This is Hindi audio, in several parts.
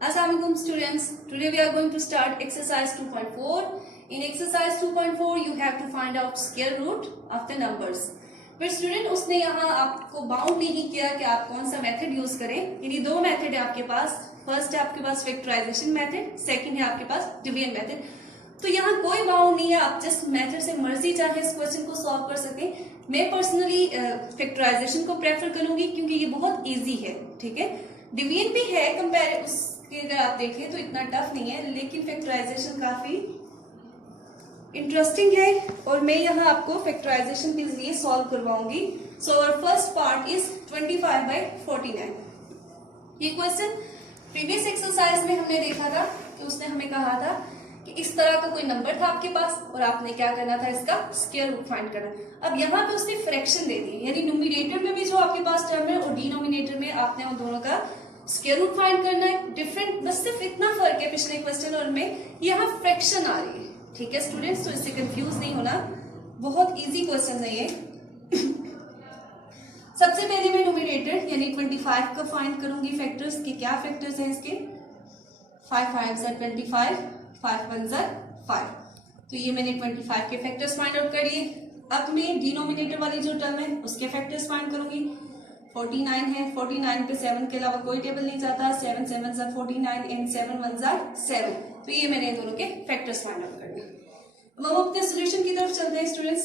Assalamualaikum students. Today we are going to start exercise 2.4. In exercise 2.4 you have to find out square root of the numbers. फिर स्टूडेंट उसने यहाँ आपको बाउंड नहीं किया कि आप कौन सा मेथड यूज करें, यानी दो मेथड है आपके पास. फर्स्ट है आपके पास फैक्टराइजेशन मेथड, सेकंड है आपके पास डिवीजन मेथड. तो यहाँ कोई बाउंड नहीं है, आप जस्ट मेथड से मर्जी चाहे इस क्वेश्चन को सॉल्व कर सकें. मैं पर्सनली फैक्टराइजेशन को प्रेफर करूंगी क्योंकि ये बहुत इजी है. ठीक है, डिवीजन भी है कंपेयर उसके अगर आप देखें तो इतना टफ नहीं है, लेकिन फैक्टराइजेशन काफी इंटरेस्टिंग है और मैं यहाँ आपको फैक्टराइजेशन के लिए सॉल्व करवाऊंगी. So our first part is 25/49. ये क्वेश्चन प्रीवियस एक्सरसाइज में हमने देखा था कि उसने हमें कहा था कि इस तरह का कोई नंबर था आपके पास और आपने क्या करना था, इसका स्क्वायर रूट फाइंड करना. अब यहाँ पे उसने फ्रैक्शन दे दी, यानी न्यूमरेटर में भी जो आपके पास टर्म है और डिनोमिनेटर में आपने उन दोनों का स्क्वायर रूट फाइंड करना है. डिफरेंट बस सिर्फ इतना फर्क है पिछले क्वेश्चन और में, यहाँ फ्रैक्शन आ रही है. ठीक है स्टूडेंट्स, तो इससे कंफ्यूज नहीं होना, बहुत इजी क्वेश्चन है ये. सबसे पहले मैं न्यूमरेटर यानी 25 का फाइंड करूंगी. फैक्टर्स के क्या फैक्टर्स हैं इसके? 5 5 25, 5 1 5. तो ये मैंने 25 के फैक्टर्स फाइंड आउट कर लिए. अब मैं डिनोमिनेटर वाली जो टर्म है उसके फैक्टर्स फाइंड करूंगी. 49 है, 49 पे 7 के अलावा कोई टेबल नहीं जाता. 7 7 49 एंड 7 1 7. तो ये मैंने इन दोनों के फैक्टर्स फाइंड आउट कर लिए. अब हम अपने सोल्यूशन की तरफ चलते हैं स्टूडेंट्स.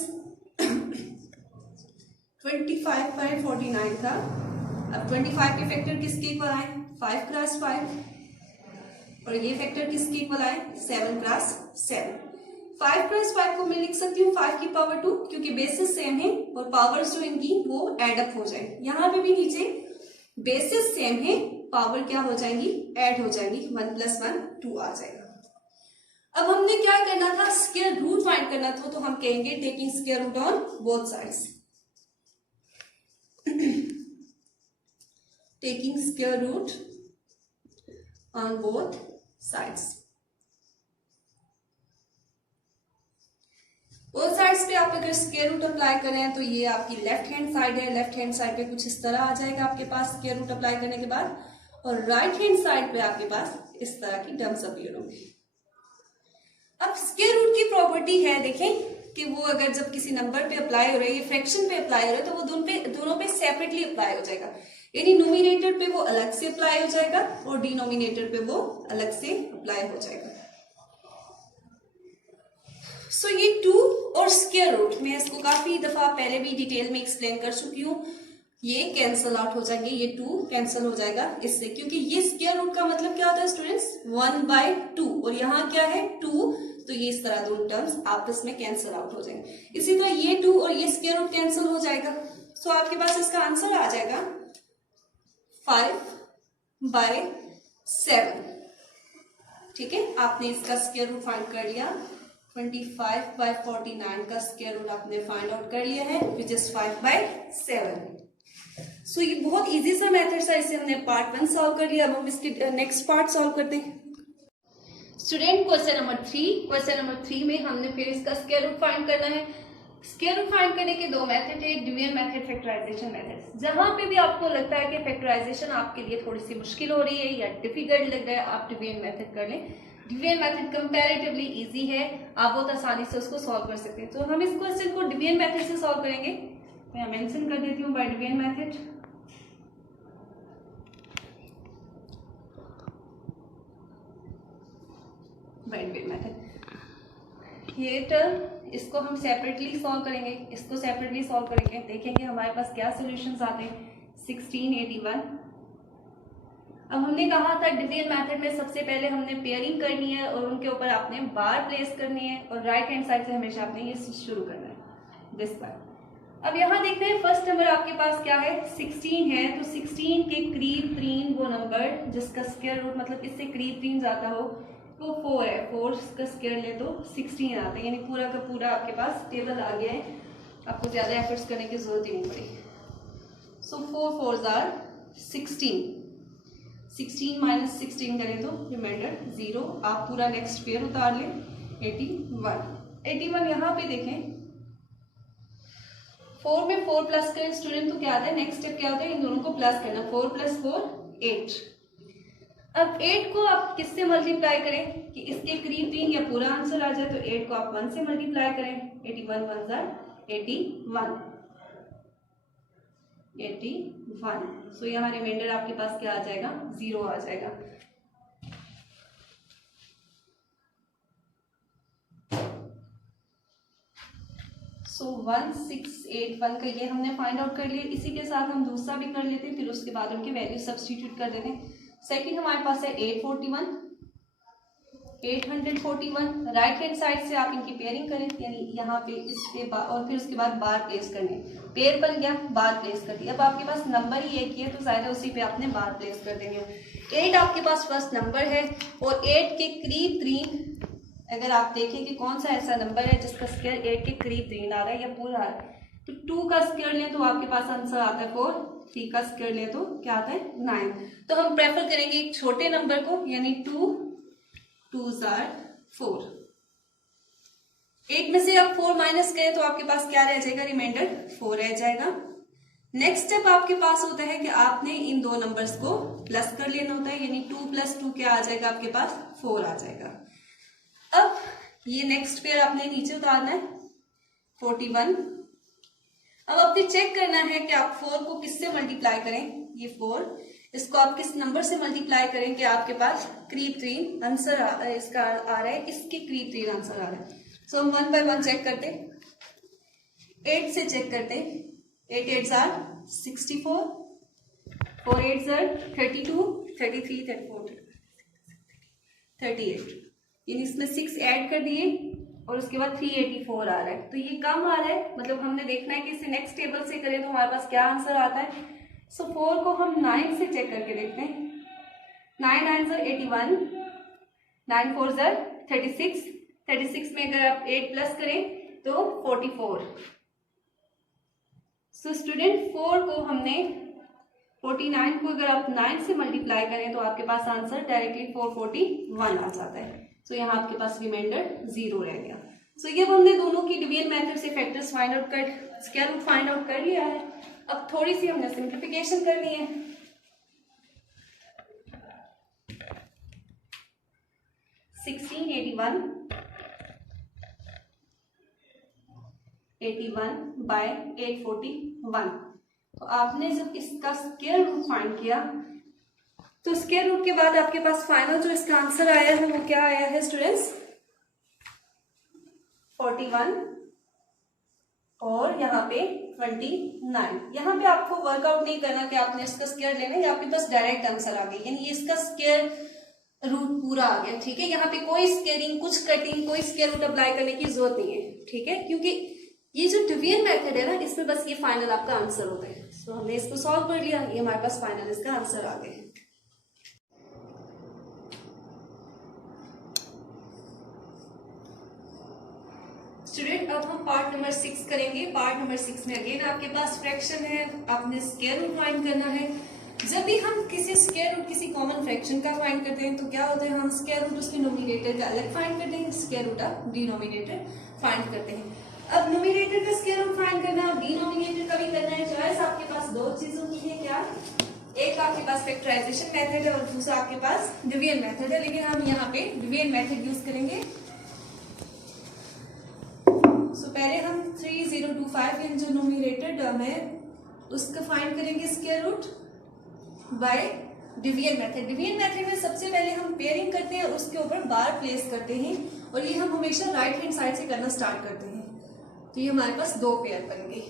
25/49 था. अब 25 के फैक्टर किसके इक्वल आए? 5 क्रॉस 5. और ये फैक्टर किसके इक्वल आए? 7 क्रॉस 7. 5 क्रॉस 5 को मैं लिख सकती हूँ 5 की पावर 2, क्योंकि बेसिस सेम है और पावर्स जो इनकी वो एड अप हो जाए. यहाँ पे भी नीचे बेसिस सेम है, पावर क्या हो जाएंगी? ऐड हो जाएंगी. 1 + 1 2 आ जाएगा. अब हमने क्या करना था? स्क्वायर रूट फाइंड करना था. तो हम कहेंगे taking square root on both sides. Taking square root on both sides. Both sides पे आप अगर स्क्वायर रूट अप्लाई करें तो ये आपकी लेफ्ट हैंड साइड है. लेफ्ट हैंड साइड पे कुछ इस तरह आ जाएगा आपके पास स्क्वायर रूट अप्लाई करने के बाद, और राइट हैंड साइड पे आपके पास इस तरह की टर्म्स अपीयर होंगी. अब स्क्वायर रूट की प्रॉपर्टी है, देखें कि वो अगर जब किसी नंबर पे अप्लाई हो रहा है, ये फ्रैक्शन पे अप्लाई हो रहा है, तो वो दोनों पे सेपरेटली अप्लाई हो जाएगा. यानी न्यूमरेटर पे वो अलग से अप्लाई हो जाएगा और डिनोमिनेटर पे वो अलग से अप्लाई हो जाएगा. सो ये 2 और स्क्वायर रूट, मैं इसको काफी दफा पहले भी डिटेल में एक्सप्लेन कर चुकी हूँ. ये कैंसल आउट हो जाएंगे, ये 2 कैंसल हो जाएगा इससे, क्योंकि ये स्क्वायर रूट का मतलब क्या होता है स्टूडेंट्स? 1/2. और यहाँ क्या है? 2. तो ये इस तरह दोनों टर्म्स आपस में कैंसल आउट हो जाएंगे. इसी तरह ये 2 और ये स्क्वायर रूट कैंसल हो जाएगा. सो आपके पास इसका आंसर आ जाएगा 5/7. ठीक है, आपने इसका स्क्वायर रूट फाइंड कर लिया. 25/49 का स्क्वायर रूट आपने फाइंड आउट कर लिया है, विच इज 5/7. सो ये बहुत इजी सा मेथड है. इसे हमने पार्ट 1 सॉल्व कर लिया. अब हम इसके नेक्स्ट पार्ट सॉल्व करते हैं. स्टूडेंट क्वेश्चन नंबर 3 में हमने फिर इसका स्क्वायर रूट फाइंड करना है. स्क्वायर रूट फाइंड करने के दो मेथड है, डिवीजन मेथड, फैक्टराइजेशन मेथड. जहां पे भी आपको लगता है कि फैक्टराइजेशन आपके लिए थोड़ी सी मुश्किल हो रही है या डिफिकल्ट लग रहा है, आप डिवीजन मेथड कर लें. डिवीजन मेथड कंपैरेटिवली इजी है, आप बहुत आसानी से उसको सॉल्व कर सकते हैं. तो हम इस क्वेश्चन को डिवीजन मेथड से सॉल्व करेंगे. मैं मेंशन कर देती हूँ बाय डिवीजन मेथड. ये टर्म इसको हम सेपरेटली सॉल्व करेंगे, इसको सेपरेटली सॉल्व करेंगे. देखेंगे हमारे पास क्या सॉल्यूशंस आते हैं. 1681. अब हमने कहा था डिवीजन मेथड में सबसे पहले हमने पेयरिंग करनी है और उनके ऊपर आपने बार प्लेस करनी है और राइट हैंड साइड से हमेशा आपने ये शुरू करना है दिस बार. अब यहाँ देखते हैं फर्स्ट नंबर आपके पास क्या है? 16 है. तो 16 के करीब 3 वो नंबर जिसका स्क्वायर रूट मतलब इससे करीब 3 जाता हो वो 4 है. 4 का स्क्वायर ले तो 16 आता है, यानी पूरा का पूरा आपके पास टेबल आ गया है. आपको ज्यादा एफर्ट्स करने की जरूरत ही नहीं पड़ी. सो 4 4s are 16. 16 - 16 करें तो रिमाइंडर 0. आप पूरा नेक्स्ट पेयर उतार लें. 81 यहाँ पे देखें 4 में 4 प्लस करें स्टूडेंट तो क्या आता है? नेक्स्ट स्टेप क्या होता है? इन दोनों को प्लस करना. 4 + 4 8. अब 8 को आप किससे मल्टीप्लाई करें कि इसके करीब 3 या पूरा आंसर आ जाए, तो 8 को आप 1 से मल्टीप्लाई करें, 81 1 जार 81 81। सो यहाँ रिमाइंडर आपके पास क्या आ जाएगा, 0 आ जाएगा। सो 1681 का ये हमने फाइंड आउट कर लिया। इसी के साथ हम दूसरा भी कर लेते हैं, फिर उसके बाद उनके वैल्यू सब्सटीट्यूट कर देते हैं। सेकंड हमारे पास है 841 841। राइट हैंड साइड से आप इनकी पेयरिंग करें, यानी यहाँ पे इसके बाद और फिर उसके बाद बार प्लेस करने, पेयर बन गया, बार प्लेस कर दिया। अब आपके पास नंबर ही एक ही है तो शायद उसी पे आपने बार प्लेस कर देनी है। 8 आपके पास फर्स्ट नंबर है और 8 के करीब 3, अगर आप देखें कि कौन सा ऐसा नंबर है जिसका स्क्वायर 8 के करीब 3 आ रहा है या पूरा आ रहा है, तो 2 का स्क्वायर लें तो आपके पास आंसर आता है 4, 3 का स्क्वायर लें तो क्या आता है 9। तो हम प्रेफर करेंगे एक छोटे नंबर को, यानी 2 2 जार 4। 8 में से आप 4 माइनस करें तो आपके पास क्या रह जाएगा, रिमाइंडर 4 रह जाएगा। नेक्स्ट स्टेप आपके पास होता है कि आपने इन दो नंबर्स को प्लस कर लेना होता है, यानी 2 + 2 क्या आ जाएगा आपके पास, 4 आ जाएगा। अब ये नेक्स्ट पेयर आपने नीचे उतारना है 41। अब आपने चेक करना है कि आप 4 को किससे मल्टीप्लाई करें, ये 4 इसको आप किस नंबर से मल्टीप्लाई करें कि आपके पास करीब 3 आंसर इसका आ रहा है, इसके करीब 3 आंसर आ रहा है। सो हम 1 बाय 1 चेक करते, 8 से चेक करते, 8 8 जार 64, 4 8 जार 32, 33 34 38, यानी इसमें 6 ऐड कर दिए और उसके बाद 384 आ रहा है। तो ये कम आ रहा है, मतलब हमने देखना है कि इसे नेक्स्ट टेबल से करें तो हमारे पास क्या आंसर आता है। सो 4 को हम 9 से चेक करके देखते हैं, 9 9 जार 81, 9 4 जार 36, 36 में अगर आप 8 प्लस करें तो 44। सो स्टूडेंट 4 को हमने 49 को अगर आप 9 से मल्टीप्लाई करें तो आपके पास आंसर डायरेक्टली 441 आ जाता है। सो यहाँ आपके पास रिमाइंडर 0 रह गया। सो ये हमने दोनों की डिवीजन मेथड से फैक्टर्स फाइंड आउट कर, स्क्वायर रूट फाइंड आउट कर लिया है। अब थोड़ी सी हमने सिंप्लीफिकेशन करनी है। Sixteen 81 by 841। तो आपने जब इसका स्क्वायर रूट फाइंड किया तो स्क्वायर रूट के बाद आपके पास फाइनल जो इसका आंसर आया है वो क्या आया है स्टूडेंट्स, 41 और यहाँ पे 29। यहाँ पे आपको वर्कआउट नहीं करना कि आपने इसका स्क्वायर लेना है, आपके पास डायरेक्ट आंसर आ गया, यानी इसका स्क्वायर रूट पूरा आ गया। ठीक है, यहाँ पे कोई स्क्वायरिंग, कुछ कटिंग, कोई स्क्वायर रूट अप्लाई करने की जरूरत नहीं है। ठीक है, क्योंकि ये जो डिवीजन मेथड है ना, इसमें बस ये फाइनल आपका आंसर होता है। सो हमने इसको सॉल्व कर लिया, ये हमारे पास फाइनल इसका आंसर आ गया है। स्टूडेंट अब हम पार्ट नंबर 6 करेंगे। पार्ट नंबर 6 में अगेन आपके पास फ्रैक्शन है, आपने स्क्वायर रूट फाइंड करना है। जब भी हम किसी स्क्वायर रूट किसी कॉमन फ्रैक्शन का फाइंड करते हैं तो क्या होता है, हम स्क्वायर रूट उसके नोमिनेटर का अलग फाइंड करते हैं, square root of denominator find करते हैं। अब नोमिनेटर का स्क्वायर रूट फाइंड करना है, डिनोमिनेटर का भी करना है। चॉइस आपके पास दो चीजों की है, क्या, एक आपके पास फैक्टराइजेशन मेथड है और दूसरा आपके पास डिवीजन मेथड है, लेकिन हम यहाँ पे डिवीजन मेथड यूज करेंगे। सो पहले हम 3025 यानी जो नोमिनेटर टर्म है उसका फाइंड करेंगे square root by division method. Division method में सबसे पहले हम पेयरिंग करते हैं और उसके ऊपर बार प्लेस करते हैं, और ये हम हमेशा राइट हैंड साइड से करना स्टार्ट करते हैं। तो ये हमारे पास दो पेयर बन गई।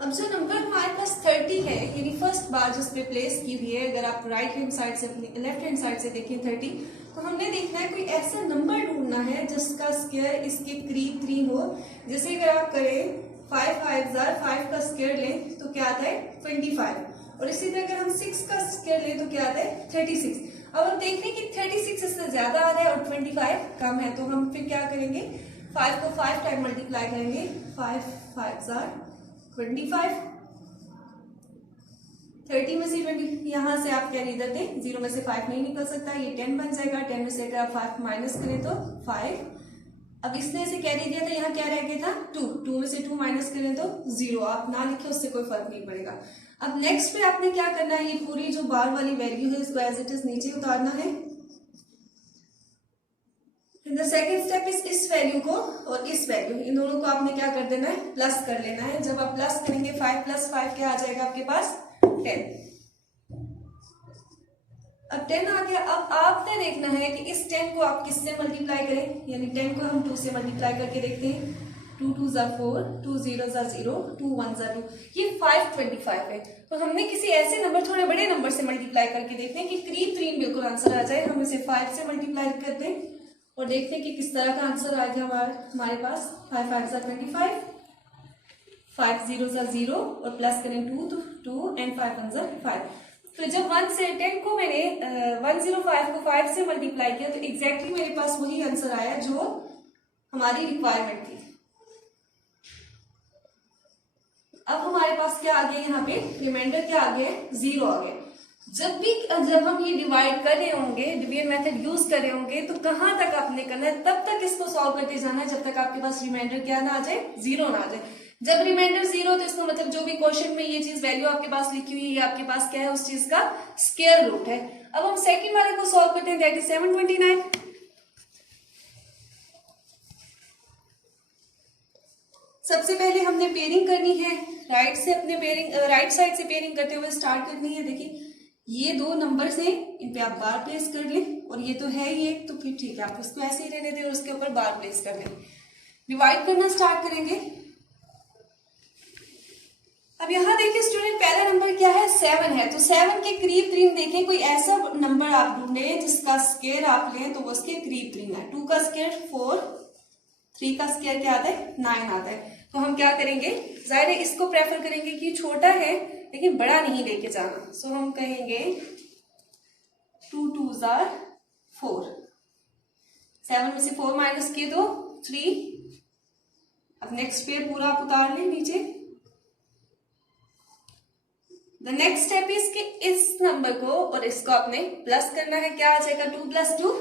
अब जो नंबर हमारे पास 30 है, यानी फर्स्ट बार जिस पे प्लेस की हुई है, अगर आप राइट हैंड साइड से अपनी लेफ्ट हैंड साइड से देखें 30, तो हमने देखना है कोई ऐसा नंबर ढूंढना है जिसका स्क्वायर इसके करीब 3 हो। जैसे अगर आप करें 5 5 जार 5 का स्क्वायर लें तो क्या आता है 25, और इसी तरह अगर हम 6 का स्क्वायर लें तो क्या आता है 36। अब हम देख रहे हैं कि 36 इससे ज्यादा आ रहा है और 25 कम है, तो हम फिर क्या करेंगे, 5 को 5 टाइम मल्टीप्लाई करेंगे, 5 5 जार 25, 30 में से 20, यहाँ से आप क्या इधर दें, 0 में से 5 नहीं निकल सकता, ये 10 बन जाएगा। 10 में से अगर आप 5 माइनस करें तो 5। अब इसने से कैरी दिया था, यहाँ क्या रह गया था 2, 2 में से 2 माइनस करें तो 0। आप ना लिखे उससे कोई फर्क नहीं पड़ेगा। अब नेक्स्ट पे आपने क्या करना है, ये पूरी जो बार वाली वैल्यू है इसको एज इट इज नीचे उतारना है। द सेकेंड स्टेप इस वैल्यू को और इस वैल्यू, इन दोनों को आपने क्या कर देना है, प्लस कर लेना है। जब आप प्लस करेंगे 5 + 5 क्या आ जाएगा आपके पास, 10। अब 10 आ गया। अब आपने देखना है कि इस 10 को आप किससे मल्टीप्लाई करें, यानी 10 को हम 2 से मल्टीप्लाई करके देखते हैं। 2 2 = 4, 2 0 = 0, 2 1 = 2, ये 525 है। तो हमने किसी ऐसे नंबर, थोड़े बड़े नंबर से मल्टीप्लाई करके देखते हैं कि करीब करीब बिल्कुल आंसर आ जाए। हम इसे 5 से मल्टीप्लाई करते हैं और देखते हैं कि किस तरह का आंसर आ गया हमारे पास। 5 5 = 25, 5 0 = 0 और प्लस करें 2 तो 2 एंड 5 1 = 5। तो जब 1 से 10 को मैंने 105 को 5 से मल्टीप्लाई किया तो एग्जैक्टली मेरे पास वही आंसर आया जो हमारी रिक्वायरमेंट थी। अब हमारे पास क्या आ गया, यहाँ पे रिमाइंडर क्या आ गया, 0 आ गया। जब हम ये डिवाइड कर रहे होंगे, डिवीजन मेथड यूज कर रहे होंगे, तो कहां तक आपने करना है, तब तक इसको सॉल्व करते जाना है जब तक आपके पास रिमाइंडर क्या ना आ जाए, 0 ना आ जाए। जब रिमाइंडर 0 तो इसका मतलब जो भी क्वेश्चन में ये चीज वैल्यू आपके पास लिखी हुई है, ये आपके पास क्या है, उस चीज का स्क्वायर रूट है। अब हम सेकंड वाले को सॉल्व करते हैं, दैट इज 729। सबसे पहले हमने पेयरिंग करनी है, राइट साइड से पेयरिंग करते हुए स्टार्ट करनी है। देखिए ये 2 नंबर से इन पे आप बार प्लेस कर लें, और ये तो है ही एक, तो फिर ठीक है आप उसको ऐसे ही रहने दें और उसके ऊपर बार प्लेस कर लें। डिवाइड करना स्टार्ट करेंगे। अब यहाँ देखिए स्टूडेंट, पहला नंबर क्या है, 7 है, तो 7 के करीब करीब देखें, कोई ऐसा नंबर आप ढूंढे जिसका स्क्वायर आप लें तो वो उसके करीब करीब है। 2 का स्क्वायर 4, 3 का स्क्वायर क्या आता है, 9 आता है। तो हम क्या करेंगे, जाहिर है इसको प्रेफर करेंगे कि छोटा है लेकिन बड़ा नहीं लेके जाना। सो हम कहेंगे 2 2 = 4, 7 में से 4 माइनस किए तो 3। अब नेक्स्ट पे पूरा आप उतार लें नीचे। द नेक्स्ट स्टेप इज कि इस नंबर को और इसको आपने प्लस करना है, क्या आ जाएगा, 2 + 2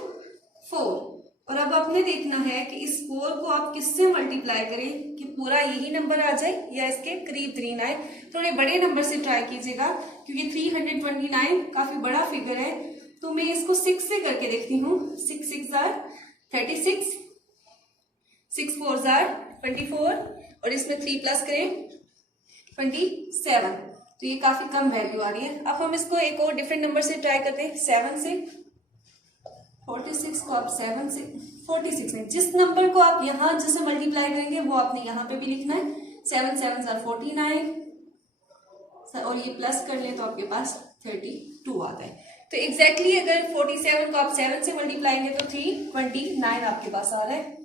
4। और अब आपने देखना है कि इस 4 को आप किससे मल्टीप्लाई करें कि पूरा यही नंबर आ जाए या इसके करीब करीब आए। थोड़े बड़े नंबर से ट्राई कीजिएगा क्योंकि 329 काफी बड़ा फिगर है। तो मैं इसको 6 से करके देखती हूँ। 6 6 = 36, 6 4 = 24 और इसमें 3 प्लस करें 27। तो ये काफी कम वैल्यू आ रही है। अब हम इसको एक और डिफरेंट नंबर से ट्राई करते हैं, 7 से। 46 को आप 7 से 46 में जिस नंबर को आप यहाँ जैसे मल्टीप्लाई करेंगे वो आपने यहाँ पे भी लिखना है। 7 7 = 49 और ये प्लस कर ले तो आपके पास 32 आता है। तो एग्जैक्टली अगर 47 को आप 7 से मल्टीप्लाई करेंगे तो 329 आपके पास आ रहा है।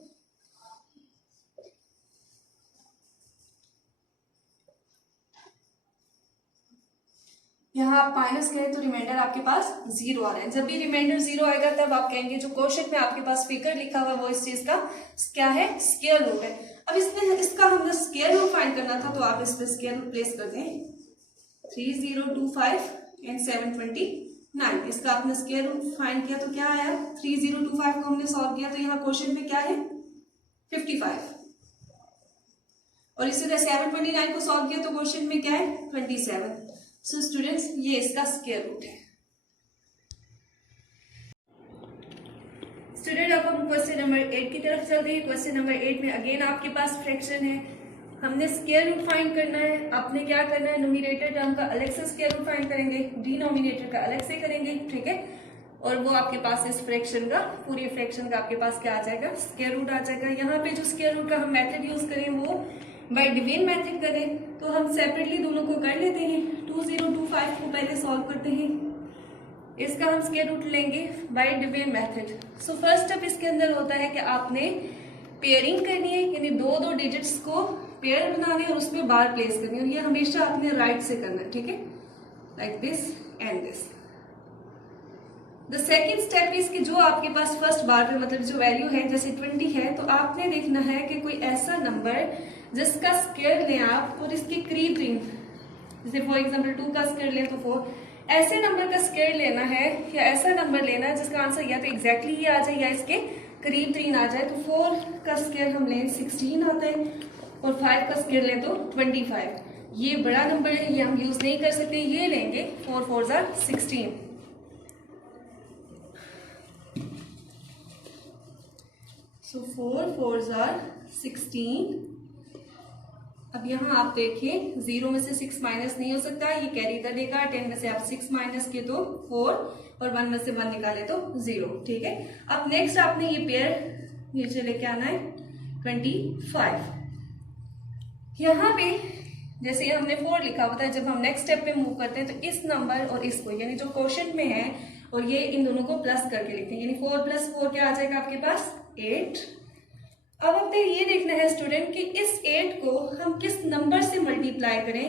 यहाँ आप माइनस करें तो रिमाइंडर आपके पास 0 आ रहा है। जब भी रिमाइंडर 0 आएगा तब आप कहेंगे जो क्वेश्चन में आपके पास फिगर लिखा हुआ वो इस चीज का क्या है, स्क्वायर रूट है। अब इसका हमने स्क्वायर रूट फाइंड करना था तो आप इस पे स्क्वायर रूट प्लेस कर दें। 3025 एंड 729 इसका आपने स्क्वायर रूट फाइंड किया तो क्या आया, 3025 को हमने सॉल्व किया तो यहाँ क्वेश्चन में क्या है 55 और इसी तरह 729 को सॉल्व किया तो क्वेश्चन में क्या है 27। सो स्टूडेंट्स ये इसका स्क्वायर रूट है। स्टूडेंट अब हम क्वेश्चन नंबर 8 की तरफ चल रहे हैं। क्वेश्चन नंबर 8 में अगेन आपके पास फ्रैक्शन है, हमने स्क्वायर रूट फाइंड करना है। आपने क्या करना है, न्यूमरेटर टर्म का अलग से स्क्वायर रूट फाइंड करेंगे, डिनोमिनेटर का अलग से करेंगे, ठीक है। और वो आपके पास इस फ्रैक्शन का, पूरी फ्रैक्शन का आपके पास क्या आ जाएगा, स्क्वायर रूट आ जाएगा। यहाँ पे जो स्क्वायर रूट का हम मेथड यूज करें वो बाय डिवीजन मेथड करें तो हम सेपरेटली दोनों को कर लेते हैं। 2025 को पहले सॉल्व करते हैं, इसका हम स्क्वायर रूट लेंगे by division method. So first step इसके अंदर होता है कि आपने पेयरिंग करनी है, यानी दो दो डिजिट्स को पेयर बनाने और उसमें बार प्लेस करनी है और ये हमेशा आपने राइट से करना है, ठीक है, like this and this. The second step is कि जो आपके पास फर्स्ट बार पे मतलब जो वैल्यू है जैसे 20 है तो आपने देखना है कि कोई ऐसा नंबर जिसका स्क्वायर लें आप और इसके करीब जैसे फॉर एग्जांपल 2 का स्क्वायर लें तो 4, ऐसे नंबर का स्क्वायर लेना है या ऐसा नंबर लेना है जिसका आंसर या तो एग्जैक्टली ये आ जाए या इसके करीब 3 आ जाए। तो 4 का स्क्वायर हम लें 16 आता है और 5 का स्क्वायर लें तो 25। ये बड़ा नंबर है, ये हम यूज नहीं कर सकते, ये लेंगे 4 4 जार 16। सो 4 4 जार 16। अब यहाँ आप देखिए 0 में से 6 माइनस नहीं हो सकता, ये कैरी कर देगा। 10 में से आप 6 माइनस किए तो 4 और 1 में से 1 निकाले तो 0। ठीक है, अब नेक्स्ट आपने ये पेयर नीचे लेके आना है 25। यहाँ पे जैसे हमने 4 लिखा होता है, जब हम नेक्स्ट स्टेप पे मूव करते हैं तो इस नंबर और इसको यानी जो क्वोशंट में है और ये इन दोनों को प्लस करके लिखते हैं, यानी 4 + 4 क्या आ जाएगा आपके पास 8। अब आपने ये देखना है स्टूडेंट कि इस 8 को हम किस नंबर से मल्टीप्लाई करें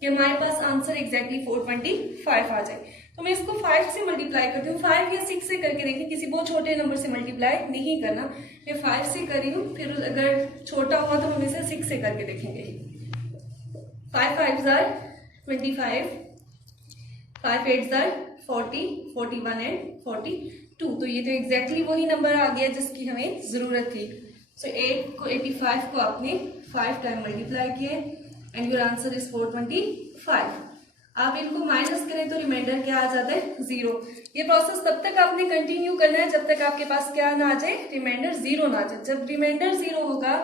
कि हमारे पास आंसर एग्जैक्टली 425 आ जाए। तो मैं इसको 5 से मल्टीप्लाई करती हूँ, 5 या 6 से करके देखिए, किसी बहुत छोटे नंबर से मल्टीप्लाई नहीं करना। मैं 5 से कर रही हूँ, फिर अगर छोटा हुआ तो हम इसे 6 से करके देखेंगे। 5 5 जार 25, 5 8 जार 40, 41 एंड 42। तो ये तो एग्जैक्टली वही नंबर आ गया जिसकी हमें जरूरत थी। सो 8 को 85 को आपने 5 टाइम मल्टीप्लाई किए एंड योर आंसर इज 425। आप इनको माइनस करें तो रिमाइंडर क्या आ जाता है 0। ये प्रोसेस तब तक आपने कंटिन्यू करना है जब तक आपके पास क्या ना आ जाए, रिमाइंडर 0 ना आ जाए। जब रिमाइंडर 0 होगा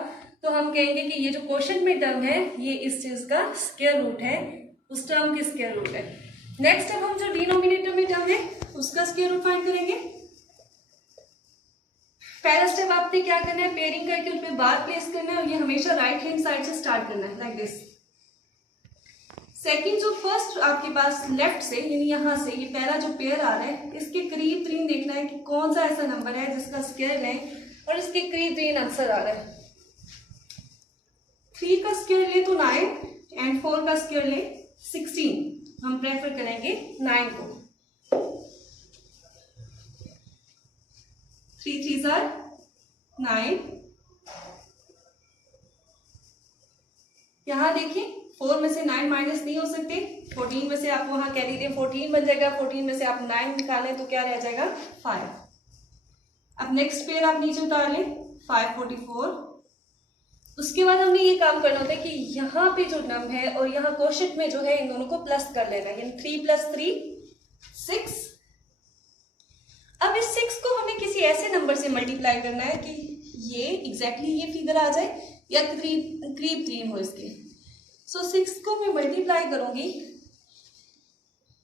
तो हम कहेंगे कि ये जो क्वोशंट में टर्म है ये इस चीज का स्क्वायर रूट है, उस टर्म की स्क्वायर रूट है। नेक्स्ट अब हम जो डिनोमिनेटर में टर्म है उसका स्क्वायर रूट फाइंड करेंगे। पहला स्टेप आपने क्या करना है, पेयरिंग करके उस पर बार प्लेस करना है और ये हमेशा राइट हैंड साइड से स्टार्ट करना है, लाइक दिस। सेकंड जो फर्स्ट आपके पास लेफ्ट से यानी यहां से ये पहला जो पेयर आ रहा है इसके करीब तरीन देखना है कि कौन सा ऐसा नंबर है जिसका स्क्वायर है और इसके करीब तरीन आंसर आ रहा है। 3 का स्क्वायर ले तो 9 एंड 4 का स्क्वायर ले 16। हम प्रेफर करेंगे 9 को। 3 3 जार 9। यहां देखिए 4 में से 9 माइनस नहीं हो सकते, 14 में से आप वहां कैरी दें 14 बन जाएगा, 14 में से आप 9 निकालें तो क्या रह जाएगा 5। अब नेक्स्ट पेयर आप नीचे उतार लें 5 44। उसके बाद हमने ये काम करना होता है कि यहाँ पे जो नंबर है और यहाँ क्वोशंट में जो है इन दोनों को प्लस कर लेना है, यानी 3 + 3 6। अब इस 6 को हमें किसी ऐसे नंबर से मल्टीप्लाई करना है कि ये एग्जैक्टली ये फिगर आ जाए या करीब 3 हो इसके। सो 6 को मैं मल्टीप्लाई करूंगी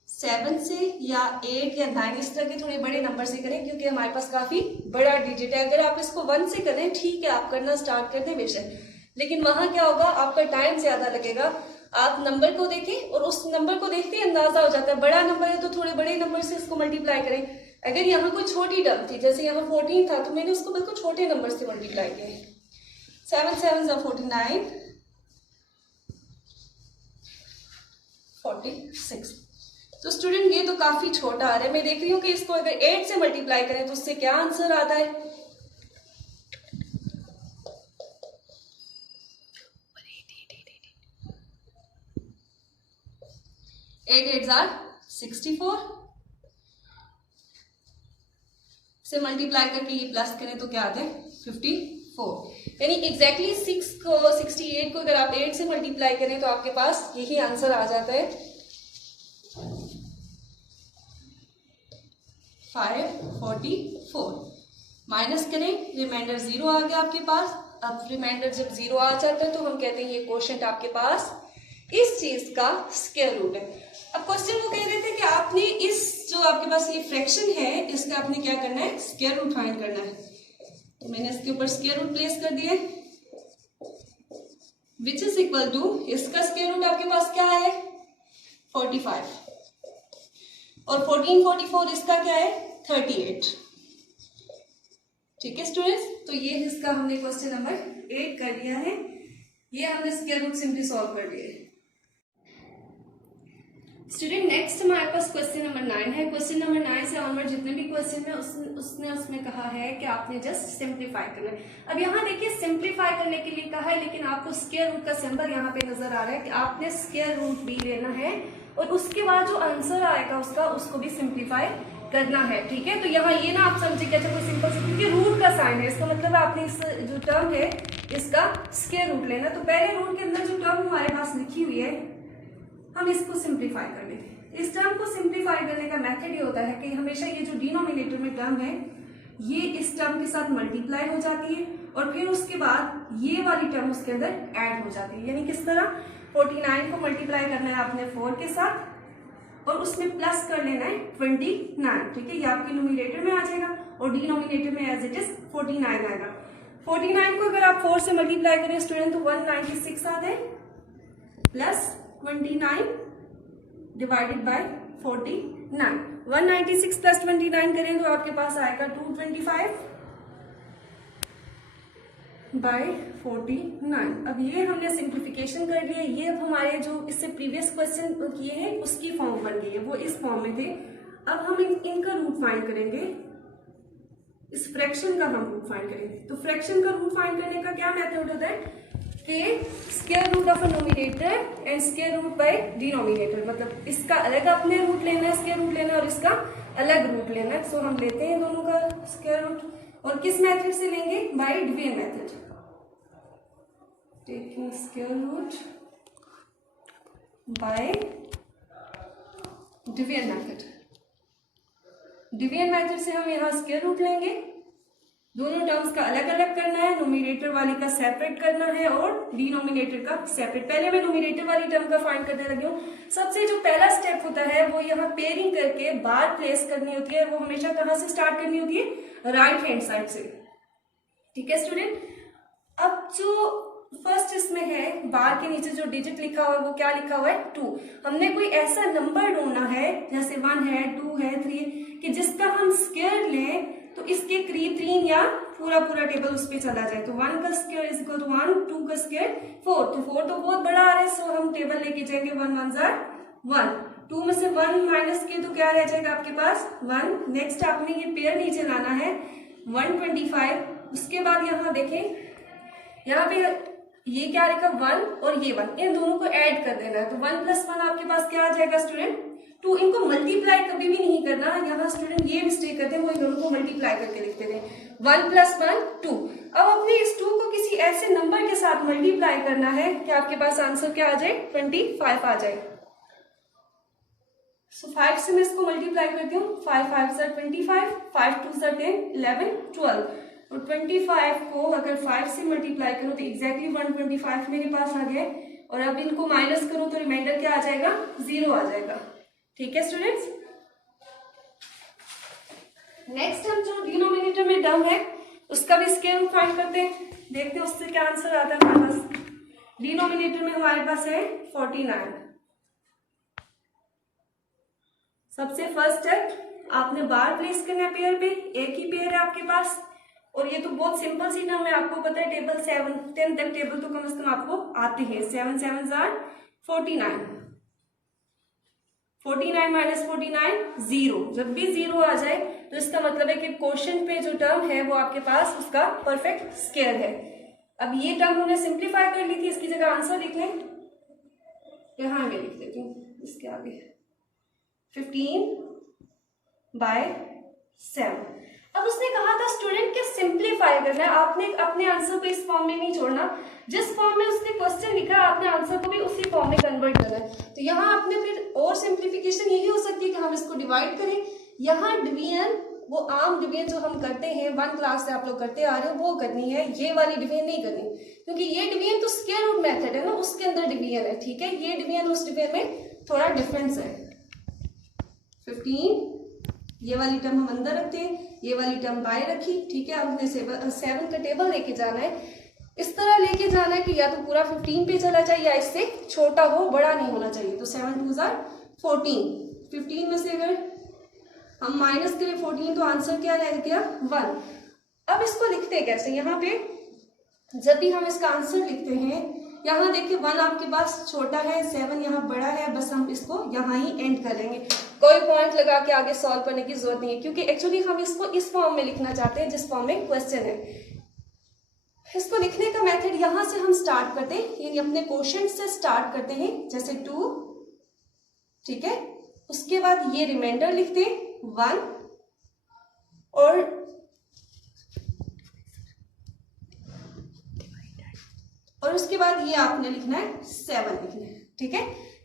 7 से या 8 या 9 इस तरह के थोड़े बड़े नंबर से करें क्योंकि हमारे पास काफी बड़ा डिजिट है। अगर आप इसको 1 से करें ठीक है, आप करना स्टार्ट कर दें बेशक, लेकिन वहां क्या होगा आपका टाइम ज्यादा लगेगा। आप नंबर को देखें और उस नंबर को देखते ही अंदाजा हो जाता है, बड़ा नंबर है तो थोड़े बड़े नंबर से इसको मल्टीप्लाई करें। अगर यहाँ कोई छोटी टर्म थी जैसे यहाँ 14 था तो मैंने उसको बिल्कुल छोटे नंबर से मल्टीप्लाई किया। 7 7 49 46। तो स्टूडेंट ये तो काफी छोटा आ रहा है। मैं देख रही हूँ कि इसको अगर 8 से मल्टीप्लाई करें तो उससे क्या आंसर आता है। 8 8 जार 64 से मल्टीप्लाई करके ये प्लस करें तो क्या आता है 54। यानी एग्जैक्टली 6 को 68 को अगर आप 8 से मल्टीप्लाई करें तो आपके पास यही आंसर आ जाता है 544। माइनस करें रिमाइंडर 0 आ गया आपके पास। अब रिमाइंडर जब 0 आ जाता है तो हम कहते हैं ये क्वोशंट आपके पास इस चीज का स्क्वायर रूट है। अब क्वेश्चन वो कह रहे थे कि आपने इस जो आपके पास ये फ्रैक्शन है इसका आपने क्या करना है स्क्वायर रूट फाइंड करना है। तो मैंने इसके ऊपर स्क्वायर रूट प्लेस कर दिया विच इज इक्वल टू इसका स्क्वायर रूट आपके पास क्या है 45 और 1444 इसका क्या है 38। ठीक है स्टूडेंट्स, तो ये इसका हमने क्वेश्चन नंबर 8 कर दिया है। ये हमने स्क्वायर रूट सिंपली सॉल्व कर दिए। स्टूडेंट नेक्स्ट हमारे पास क्वेश्चन नंबर 9 है। क्वेश्चन नंबर 9 से ऑनवर्ड जितने भी क्वेश्चन है उसने उसमें कहा है कि आपने जस्ट सिंप्लीफाई करना है। अब यहाँ देखिए सिंप्लीफाई करने के लिए कहा है लेकिन आपको स्क्वायर रूट का सिंबल यहाँ पे नजर आ रहा है कि आपने स्क्वायर रूट भी लेना है और उसके बाद जो आंसर आएगा उसको भी सिंप्लीफाई करना है। ठीक है, तो यहाँ ये ना आप समझे कि अच्छा कोई सिंपल से क्योंकि रूट का साइन है इसका मतलब आपने इस जो टर्म है इसका स्क्वायर रूट लेना। तो पहले रूट के अंदर जो टर्म हमारे पास लिखी हुई है हम इसको सिंप्लीफाई कर लेते हैं। इस टर्म को सिंप्लीफाई करने का मेथड ये होता है कि हमेशा ये जो डिनोमिनेटर में टर्म है ये इस टर्म के साथ मल्टीप्लाई हो जाती है और फिर उसके बाद ये वाली टर्म उसके अंदर ऐड हो जाती है। यानी किस तरह 49 को मल्टीप्लाई करना है आपने 4 के साथ और उसमें प्लस कर लेना है 29, ठीक है। ये आपके न्यूमरेटर में आ जाएगा और डिनोमिनेटर में एज इट इज 49 आएगा। 49 को अगर आप 4 से मल्टीप्लाई करें स्टूडेंट तो 196 आता है प्लस 29 डिवाइडेड बाय 49। 196 प्लस 29 करें तो आपके पास आएगा 225 बाय 49। अब ये हमने सिंप्लीफिकेशन कर लिया। ये अब हमारे जो इससे प्रीवियस क्वेश्चन किए हैं उसकी फॉर्म बन गई है, वो इस फॉर्म में थे। अब हम इनका रूट फाइंड करेंगे, इस फ्रैक्शन का हम रूट फाइंड करेंगे। तो फ्रैक्शन का रूट फाइंड करने का क्या मेथड होता है कि square root of a numerator and square root by denominator, मतलब इसका अलग अपने रूट लेना है, स्क्वायर रूट लेना है और इसका अलग रूट लेना है। सो हम लेते हैं दोनों का स्क्वायर रूट और किस मेथड से लेंगे, by division method. Taking square root by division method. Division method से हम यहाँ स्क्वायर रूट लेंगे, दोनों टर्म्स का अलग अलग करना है, नोमिनेटर वाली का सेपरेट करना है और डिनोमिनेटर का सेपरेट। पहले मैं नोमिनेटर वाली टर्म का फाइंड करने लगी हूँ। सबसे जो पहला स्टेप होता है वो यहाँ पेयरिंग करके बार प्लेस करनी होती है। वो हमेशा कहाँ से स्टार्ट करनी होती है, राइट हैंड साइड से, ठीक है स्टूडेंट। अब जो फर्स्ट इसमें है बार के नीचे जो डिजिट लिखा हुआ है वो क्या लिखा हुआ है 2। हमने कोई ऐसा नंबर ढूंढना है जैसे 1 है 2 है 3 कि जिसका हम स्क्वायर लें तो इसके करीब 3 या पूरा टेबल उस पर चला जाए। तो 1 का स्क्वायर इज इक्वल टू 1, 2 का स्क्वायर 4, तो 4 तो बहुत बड़ा आ रहा है। सो हम टेबल लेके जाएंगे 1 1 जार 1, 2 में से 1 माइनस किए तो क्या रह जाएगा आपके पास 1। नेक्स्ट आपने ये पेयर नीचे लाना है 125। उसके बाद यहाँ देखें, यहाँ पे ये क्या लिखा 1 और ये 1, इन दोनों को ऐड कर देना है। तो 1 + 1 आपके पास क्या आ जाएगा स्टूडेंट 2। इनको मल्टीप्लाई कभी भी नहीं करना, यहाँ स्टूडेंट ये मिस्टेक करते हैं, वो इन दोनों को मल्टीप्लाई करके लिखते थे 1 + 1 2। अब अपने इस 2 को किसी ऐसे नंबर के साथ मल्टीप्लाई करना है कि आपके पास आंसर क्या आ जाए 25 आ जाए। सो 5 से मैं इसको मल्टीप्लाई करती हूँ, 5 5 = 25, 5 2 = 10, 11 12 और 25 को अगर 5 से मल्टीप्लाई करो तो एग्जैक्टली 125 मेरे पास आ गया। और अब इनको माइनस करो तो रिमाइंडर क्या आ जाएगा 0 आ जाएगा, ठीक है स्टूडेंट्स। नेक्स्ट हम जो डिनोमिनेटर में टर्म है उसका भी स्क्वायर रूट फाइंड करते हैं, देखते हैं उससे क्या आंसर आता है हमारे पास। डिनोमिनेटर में हमारे पास है 49। सबसे फर्स्ट है आपने बार प्लेस करना है पेयर पे, एक ही पेयर है आपके पास और ये तो बहुत सिंपल सी टर्म है, आपको पता है टेबल 7 10 तक टेबल तो कम से कम आपको आती है। 7 7 = 49, 49 माइनस 49 0। जब भी 0 आ जाए तो इसका मतलब है कि क्वोशिएंट पे जो टर्म है वो आपके पास उसका परफेक्ट स्क्वायर है। अब ये टर्म हमने सिंप्लीफाई कर ली थी, इसकी जगह आंसर लिख लें, यहाँ मैं लिख देती हूँ इसके आगे 15/7। अब उसने कहा था स्टूडेंट के सिंप्लीफाई करना है, आपने अपने आंसर को इस फॉर्म में नहीं छोड़ना, जिस फॉर्म में उसने क्वेश्चन लिखा है आपने आंसर को भी उसी फॉर्म में कन्वर्ट करना है। तो यहाँ आपने फिर और सिंप्लीफिकेशन यही हो सकती है कि हम इसको डिवाइड करें। यहाँ डिवीजन वो आम डिवीजन जो हम करते हैं 1 क्लास से आप लोग करते आ रहे हो वो करनी है, ये वाली डिवीजन नहीं करनी, क्योंकि ये डिवीजन तो स्क्वायर रूट मेथड है ना, उसके अंदर डिवीजन है, ठीक है। ये डिवीजन उस डिवीजन में थोड़ा डिफरेंस है। 15 ये वाली टर्म हम अंदर रखते हैं, ये वाली टर्म बाहर रखी, ठीक है। हमने 7 का टेबल लेके जाना है, इस तरह लेके जाना है कि या तो पूरा 15 पे चला जाए या इससे छोटा हो, बड़ा नहीं होना चाहिए। तो 7 2 = 14, 15 में से अगर हम माइनस करें 14 तो आंसर क्या रह गया 1। अब इसको लिखते कैसे, यहाँ पे जब भी हम इसका आंसर लिखते हैं यहाँ देखिए 1 आपके पास छोटा है, 7 यहाँ बड़ा है, बस हम इसको यहाँ ही एंड करेंगे, कोई पॉइंट लगा के आगे सॉल्व करने की जरूरत नहीं है, क्योंकि एक्चुअली हम इसको इस फॉर्म में लिखना चाहते हैं जिस फॉर्म में क्वेश्चन है। इसको लिखने का मेथड यहाँ से हम स्टार्ट करते हैं, यानी अपने क्वोशिएंट से स्टार्ट करते हैं, जैसे 2, ठीक है। उसके बाद ये रिमाइंडर लिखते हैं 1 और उसके बाद ये आपने लिखना है 7 लिखना है, ठीक है।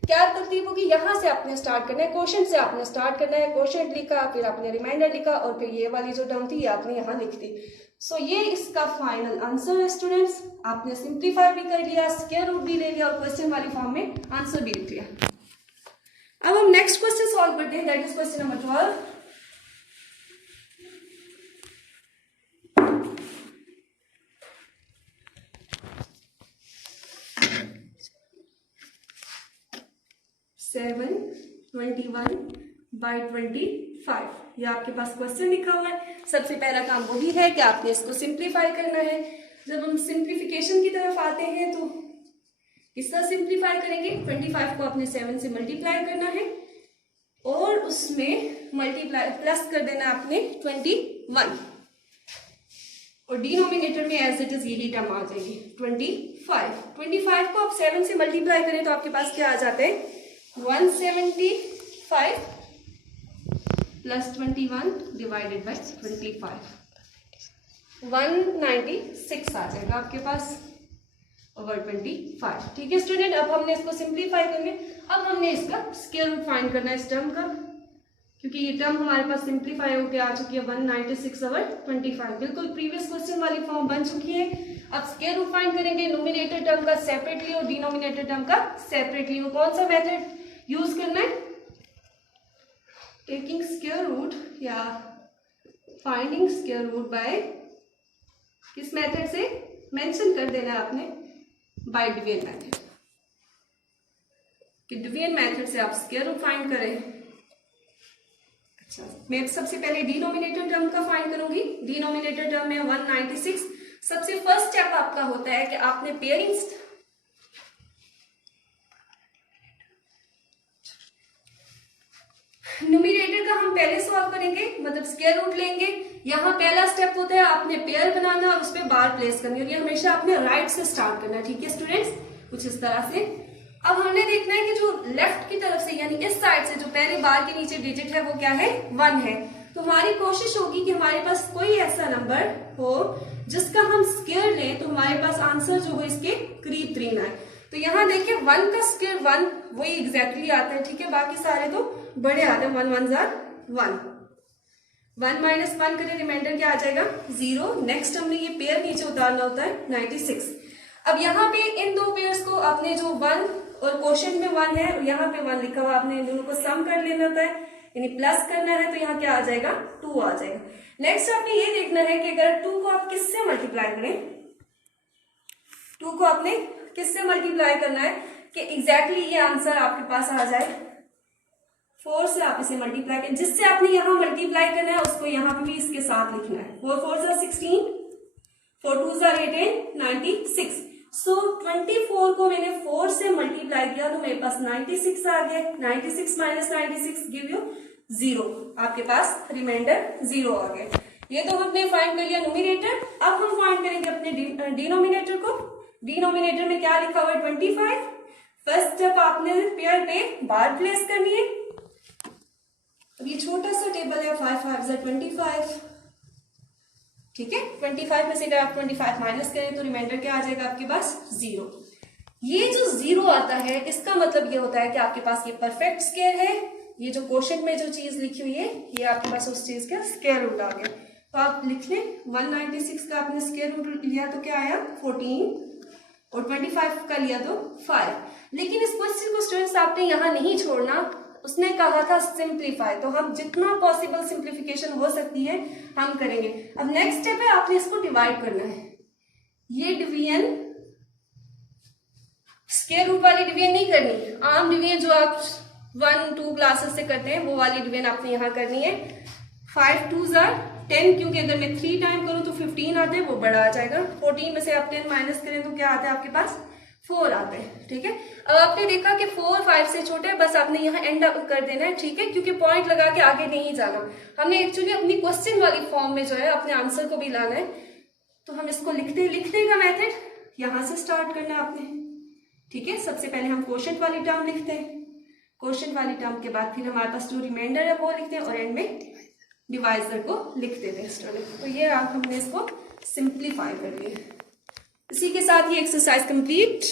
क्या तरतीब होगी, यहाँ से आपने स्टार्ट करना है, क्वेश्चन से आपने स्टार्ट करना है, क्वेश्चन लिखा, फिर आपने रिमाइंडर लिखा और फिर ये वाली जो टर्म थी ये आपने यहाँ लिख दी। सो ये इसका फाइनल आंसर है स्टूडेंट्स। आपने सिंप्लीफाई भी कर लिया, स्क्वायर रूट भी ले लिया और क्वेश्चन वाली फॉर्म में आंसर भी लिख लिया। अब हम नेक्स्ट क्वेश्चन सॉल्व करते हैं, that is question number 12। Seven 21 by 25, ये आपके पास क्वेश्चन लिखा हुआ है। सबसे पहला काम वही है कि आपने इसको सिंप्लीफाई करना है। जब हम सिंप्लीफिकेशन की तरफ आते हैं तो किस तरह सिंप्लीफाई करेंगे, 25 को आपने 7 से मल्टीप्लाई करना है और उसमें मल्टीप्लाई प्लस कर देना आपने 21 और डिनोमिनेटर में एज इट इज यही टर्म आ जाएगी 25 को आप 7 से मल्टीप्लाई करें तो आपके पास क्या आ जाता है 175 प्लस 21 डिवाइडेड बाय 25, 196 आ जाएगा आपके पास ओवर 25। ठीक है स्टूडेंट, अब हमने इसको सिंप्लीफाई करेंगे। अब हमने इसका स्क्वायर रूट फाइंड करना है इस टर्म का, क्योंकि ये टर्म हमारे पास सिंप्लीफाई होकर आ चुकी है 196 ओवर 25, बिल्कुल प्रीवियस क्वेश्चन वाली फॉर्म बन चुकी है। अब स्क्वायर रूट फाइंड करेंगे, नोमिनेटर टर्म का सेपरेटली और डिनोमिनेटर टर्म का सेपरेटली। वो कौन सा मेथड यूज करना है, टेकिंग स्क्वायर रूट या फाइंडिंग स्क्वायर रूट बाय किस मेथड से मेंशन कर देना है आपने, बाय डिवीजन मेथड, कि डिवीजन मेथड से आप स्क्वायर रूट फाइंड करें। अच्छा, मैं सबसे पहले डिनोमिनेटर टर्म का फाइंड करूंगी। डिनोमिनेटर टर्म में 196। सबसे फर्स्ट स्टेप आपका होता है कि आपने पेयरिंग, न्यूमरेटर का हम पहले सॉल्व करेंगे, मतलब स्क्वायर रूट लेंगे। यहाँ पहला स्टेप होता है आपने पेयर बनाना और उस पर बार प्लेस करनी, और ये हमेशा आपने राइट से स्टार्ट करना है। ठीक है स्टूडेंट्स, कुछ इस तरह से। अब हमने देखना है कि जो लेफ्ट की तरफ से यानी इस साइड से जो पहले बार के नीचे डिजिट है वो क्या है, 1 है। तो हमारी कोशिश होगी कि हमारे पास कोई ऐसा नंबर हो जिसका हम स्क्वायर लें तो हमारे पास आंसर जो हो इसके करीब 3 आए। तो यहाँ देखिए 1 का स्क्वायर 1 वही एग्जैक्टली आता है। ठीक है, बाकी सारे तो बड़े आते हैं, 1 1 1, 1 माइनस 1 करें रिमाइंडर क्या आ जाएगा 0। नेक्स्ट हमने ये पेयर नीचे उतारना होता है 96। अब यहाँ पे इन दो पेयर्स को आपने जो 1 और क्वोशिएंट में 1 है और यहाँ पे 1 लिखा हुआ, आपने इन दोनों को सम कर लेना होता है यानी प्लस करना है। तो यहाँ क्या आ जाएगा 2 आ जाएगा। नेक्स्ट आपने ये देखना है कि अगर 2 को आप किससे मल्टीप्लाई करें, 2 को आपने किससे मल्टीप्लाई करना है कि एग्जैक्टली ये आंसर आपके पास आ जाए। 4 से आप इसे मल्टीप्लाई करें, जिससे आपने यहाँ मल्टीप्लाई करना है उसको यहाँ पे भी इसके साथ लिखना है। 4 4 16, 4 2 18, 96। सो 24 को मैंने 4 से मल्टीप्लाई किया तो मेरे पास 96 आ गया। 96 माइनस 96 गिव यू 0, आपके पास रिमाइंडर 0 आ गया। ये तो हमने फाइंड कर लिया न्यूमरेटर। अब हम फाइंड करेंगे अपने डिनोमिनेटर को। डिनोमिनेटर में क्या लिखा हुआ है 25। फर्स्ट स्टेप आपने पेयर पे बार प्लेस करनी है। अब ये छोटा सा टेबल है, 5 5 25। ठीक है, 25 में से अगर आप 25 माइनस करें तो रिमाइंडर क्या आ जाएगा आपके पास 0। ये जो 0 आता है इसका मतलब ये होता है कि आपके पास ये परफेक्ट स्क्वायर है। ये जो क्वोशिएंट में जो चीज लिखी हुई है ये आपके पास उस चीज का स्क्वायर रूट आ गया। तो आप लिख लें 196 का आपने स्क्वायर रूट लिया तो क्या आया 14 और 25 का लिया तो 5। लेकिन इस क्वेश्चन को स्टूडेंट्स आपने यहाँ नहीं छोड़ना, उसने कहा था सिंप्लीफाई, तो हम जितना पॉसिबल सिंप्लीफिकेशन हो सकती है हम करेंगे। अब नेक्स्ट स्टेप है आपने इसको डिवाइड करना है। ये डिवीजन स्क्वायर रूट वाली डिवीजन नहीं करनी, आम डिवीजन जो आप 1 2 क्लासेस से करते हैं वो वाली डिवीजन आपने यहाँ करनी है। 5 2 10, क्योंकि अगर मैं 3 टाइम करूं तो 15 आते हैं, वो बड़ा आ जाएगा। 14 में से आप 10 माइनस करें तो क्या आता है आपके पास 4 आते हैं। ठीक है, अब आपने देखा कि 4 5 से छोटे है, बस आपने यहाँ एंड अप कर देना है। ठीक है, क्योंकि पॉइंट लगा के आगे नहीं जाना, हमने एक्चुअली अपनी क्वेश्चन वाली फॉर्म में जो है अपने आंसर को भी लाना है। तो हम इसको लिखने का मेथड यहाँ से स्टार्ट करना है आपने। ठीक है, सबसे पहले हम क्वोशिएंट वाली टर्म लिखते हैं, क्वोशिएंट वाली टर्म के बाद फिर हमारे पास जो रिमाइंडर है वो लिखते हैं और एंड में डिवाइजर को लिख देते हैं स्टूडेंट। तो ये हमने इसको सिंप्लीफाई कर लिया। इसी के साथ ये एक्सरसाइज कंप्लीट।